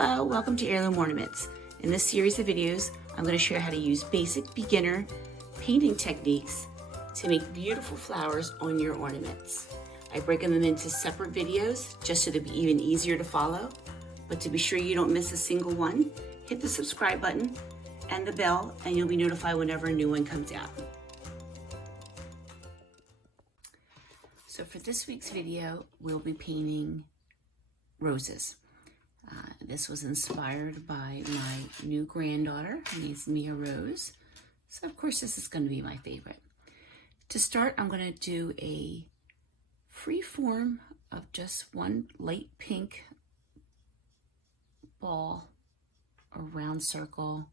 Hello, welcome to Heirloom Ornaments. In this series of videos, I'm going to show you how to use basic beginner painting techniques to make beautiful flowers on your ornaments. I've broken them into separate videos just so they'll be even easier to follow. But to be sure you don't miss a single one, hit the subscribe button and the bell and you'll be notified whenever a new one comes out. So for this week's video, we'll be painting roses. This was inspired by my new granddaughter. Her name's Mia Rose. So of course this is going to be my favorite. To start, I'm going to do a free form of just one light pink ball or round circle.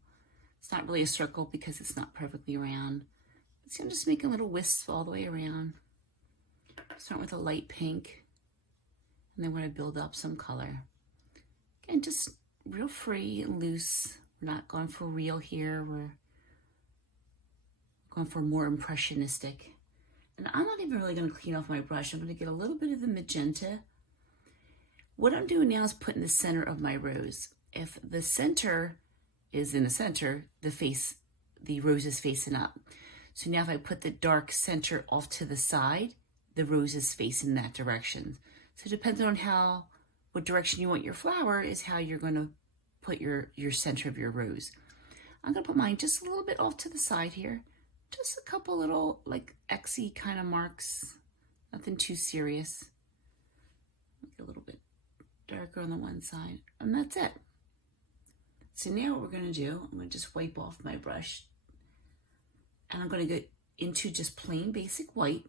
It's not really a circle because it's not perfectly round. So I'm just making little wisps all the way around. Start with a light pink, and then we're going to build up some color. Again, just real free and loose. We're not going for real here. We're going for more impressionistic. And I'm not even really going to clean off my brush. I'm going to get a little bit of the magenta. What I'm doing now is putting the center of my rose. If the center is in the center, the rose is facing up. So now if I put the dark center off to the side, the rose is facing that direction. So depending on what direction you want your flower is how you're going to put your center of your rose. I'm going to put mine just a little bit off to the side here. Just a couple little like X-y kind of marks. Nothing too serious. A little bit darker on the one side. And that's it. So now what we're going to do, I'm going to just wipe off my brush. And I'm going to go into just plain basic white.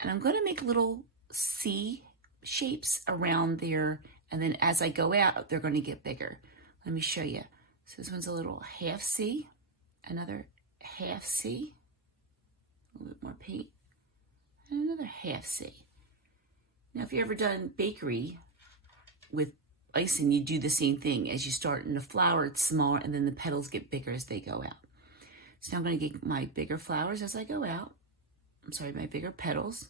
And I'm going to make little C shapes around there. And then as I go out, they're going to get bigger. Let me show you. So this one's a little half C, another half C, a little bit more paint, and another half C. Now, if you've ever done bakery with icing, you do the same thing. As you start in the flower, it's smaller, and then the petals get bigger as they go out. So now I'm going to get my bigger flowers as I go out. My bigger petals.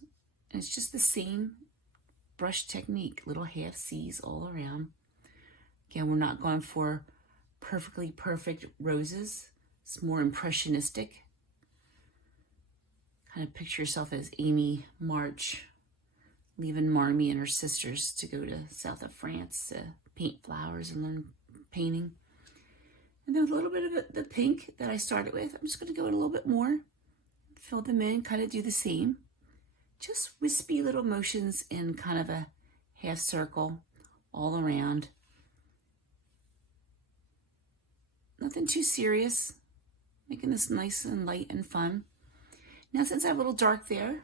And it's just the same brush technique, little half C's all around. Again, we're not going for perfectly perfect roses. It's more impressionistic. Kind of picture yourself as Amy March leaving Marmee and her sisters to go to south of France to paint flowers and learn painting. And then with a little bit of the pink that I started with, I'm just going to go in a little bit more. Fill them in, kind of do the same. Just wispy little motions in kind of a half circle all around. Nothing too serious. Making this nice and light and fun. Now since I have a little dark there,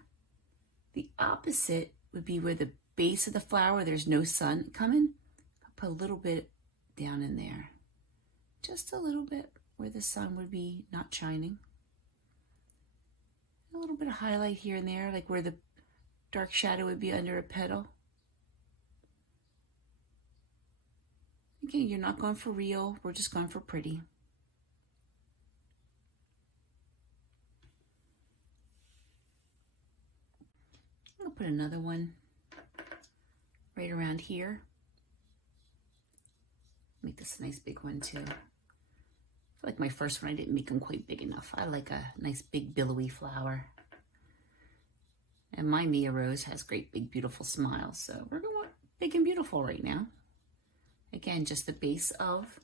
the opposite would be where the base of the flower, there's no sun coming. I'll put a little bit down in there. Just a little bit where the sun would be not shining. A little bit of highlight here and there, like where the dark shadow would be under a petal. Again, you're not going for real, we're just going for pretty. I'll put another one right around here. Make this a nice big one too. Like my first one, I didn't make them quite big enough. I like a nice big billowy flower. And my Mia Rose has great big beautiful smiles. So we're going big and beautiful right now. Again, just the base of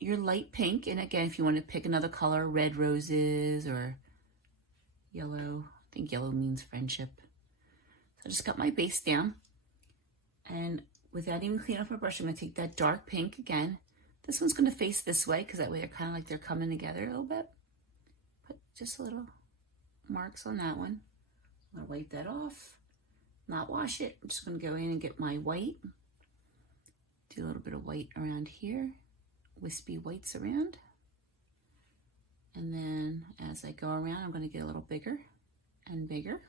your light pink. And again, if you want to pick another color, red roses or yellow. I think yellow means friendship. So I just got my base down. And without even cleaning off my brush, I'm going to take that dark pink again. This one's going to face this way because that way they're kind of like they're coming together a little bit. Put just little marks on that one. I'm going to wipe that off, not wash it. I'm just going to go in and get my white. Do a little bit of white around here. Wispy whites around. And then as I go around, I'm going to get a little bigger and bigger.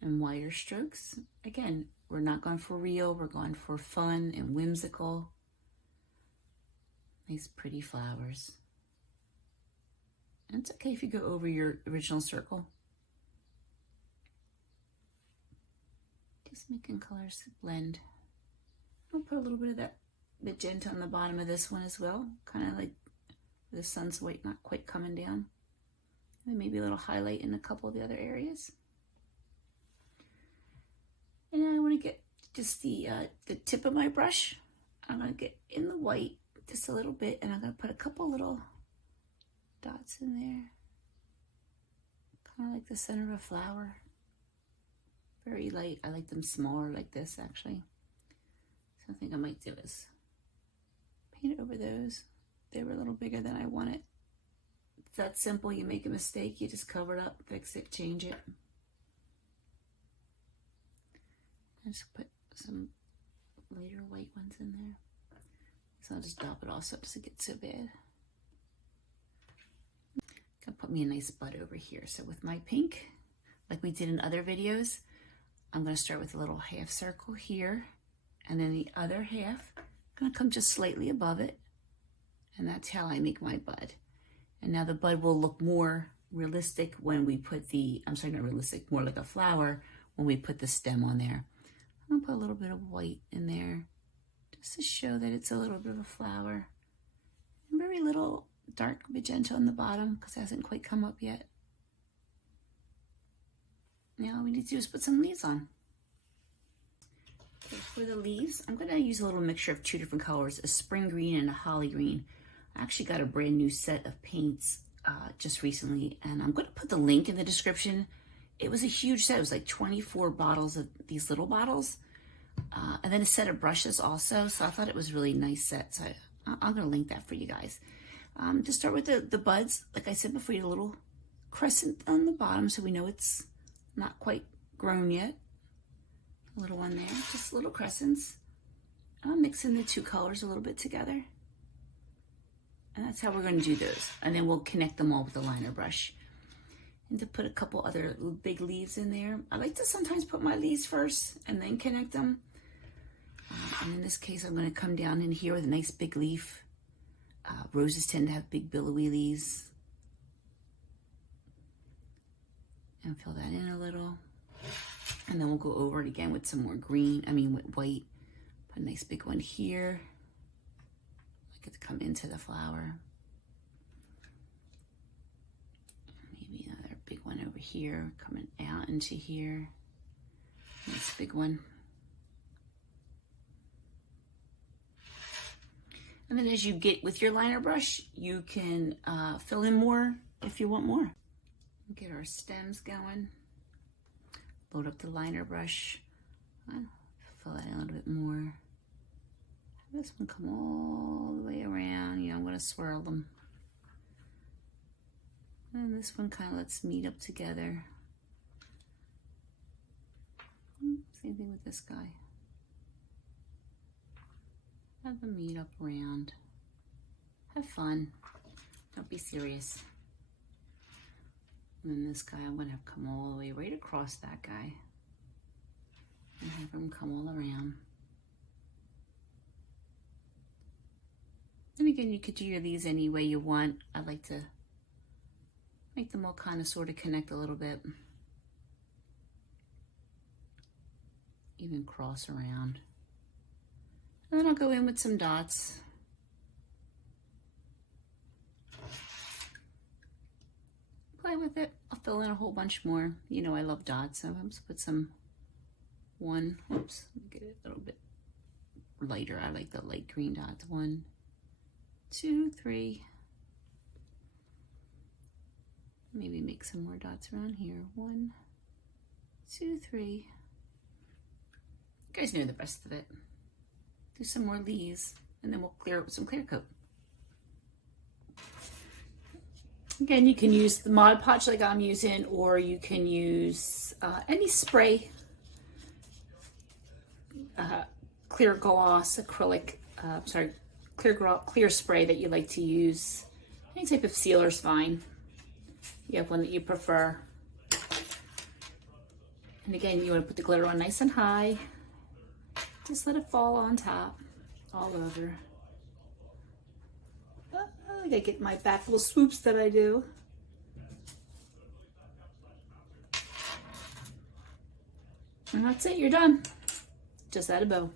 And wider strokes. Again, we're not going for real. We're going for fun and whimsical. Nice pretty flowers. And it's okay if you go over your original circle. Just making colors blend. I'll put a little bit of that magenta on the bottom of this one as well, kind of like the sun's white not quite coming down. And maybe a little highlight in a couple of the other areas. And I want to get just the tip of my brush. I'm going to get in the white just a little bit, and I'm going to put a couple little dots in there. Kind of like the center of a flower. Very light. I like them smaller like this, actually. So I think I might do is paint over those. They were a little bigger than I wanted. It's that simple. You make a mistake, you just cover it up, fix it, change it. I just put some later white ones in there. So I'll just dop it off so it doesn't get so bad. Gonna put me a nice bud over here. So with my pink, like we did in other videos, I'm gonna start with a little half circle here, and then the other half, I'm gonna come just slightly above it. And that's how I make my bud. And now the bud will look more realistic when we put the, I'm sorry, not realistic, more like a flower when we put the stem on there. I'm gonna put a little bit of white in there just to show that it's a little bit of a flower. And very little dark magenta on the bottom because it hasn't quite come up yet. Now all we need to do is put some leaves on. Okay, for the leaves, I'm gonna use a little mixture of two different colors, a spring green and a holly green. I actually got a brand new set of paints just recently, and I'm gonna put the link in the description. It was a huge set. It was like 24 bottles of these little bottles, and then a set of brushes also. So I thought it was a really nice set. So I'm gonna link that for you guys. To start with the buds, like I said before, you have a little crescent on the bottom, so we know it's not quite grown yet. A little one there, just little crescents. I'm mixing the two colors a little bit together. And that's how we're going to do those. And then we'll connect them all with the liner brush. And to put a couple other big leaves in there. I like to sometimes put my leaves first and then connect them. And in this case, I'm going to come down in here with a nice big leaf. Roses tend to have big billowy leaves. And fill that in a little. And then we'll go over it again with some more green, with white. Put a nice big one here. I get to come into the flower. Maybe another big one over here, coming out into here. Nice big one. And then as you get with your liner brush, you can fill in more if you want more. Get our stems going. Load up the liner brush. Fill that in a little bit more. Have this one come all the way around. I'm going to swirl them. And this one kind of let's meet up together. Same thing with this guy. Have them meet up around. Have fun. Don't be serious. And then this guy, I'm going to have come all the way right across that guy. And have him come all around. And again, you could do these any way you want. I like to make them all kind of sort of connect a little bit. Even cross around. And then I'll go in with some dots. Play with it. I'll fill in a whole bunch more. I love dots. So I'm just put some one. Oops, let me get it a little bit lighter. I like the light green dots. 1, 2, 3. Maybe make some more dots around here. 1, 2, 3. You guys know the rest of it. Do some more leaves, and then we'll clear it with some clear coat. Again, you can use the Mod Podge like I'm using, or you can use any spray, clear gloss, acrylic, clear spray that you like to use. Any type of sealer is fine. You have one that you prefer. And again, you want to put the glitter on nice and high. Just let it fall on top, all over. I gotta get my back little swoops that I do. And that's it, you're done. Just add a bow.